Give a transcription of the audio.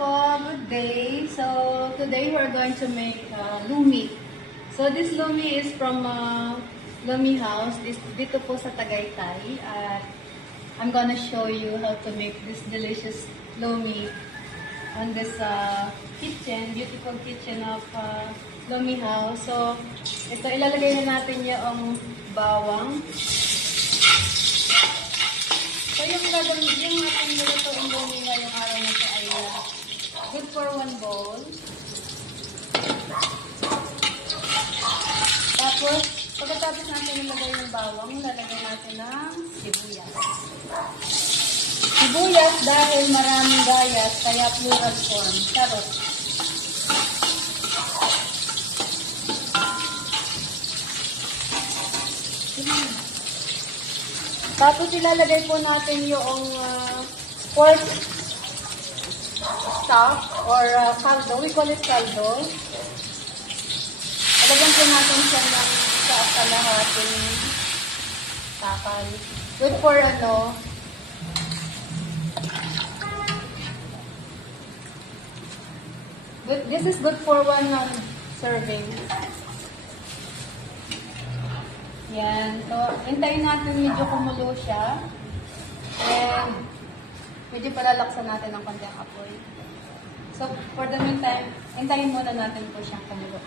po, good day. So today we're going to make lumi. So this lumi is from Lumi House. Dito po sa Tagaytay. At I'm gonna show you how to make this delicious lumi on this kitchen, beautiful kitchen of Lumi House. So ito, ilalagay na natin yung bawang. So yung ating nilutoong lumi ngayong araw na ito ay good for 1 bowl. Tapos, pagkatapos natin ilagay yung bawang, lalagay natin ng sibuyas. Sibuyas dahil maraming gayas, kaya plural form. Sarot. Tapos ilalagay po natin yung pork stock or caldo. We call it caldo. Ilagyan po natin siya ng sa kalahating takal. Good for this is good for 1 serving. Yan. So, hintayin natin medyo kumulo siya. And, medyo palalaksan natin ng konti ang apoy. So, for the meantime, hintayin muna natin po siyang kumulo.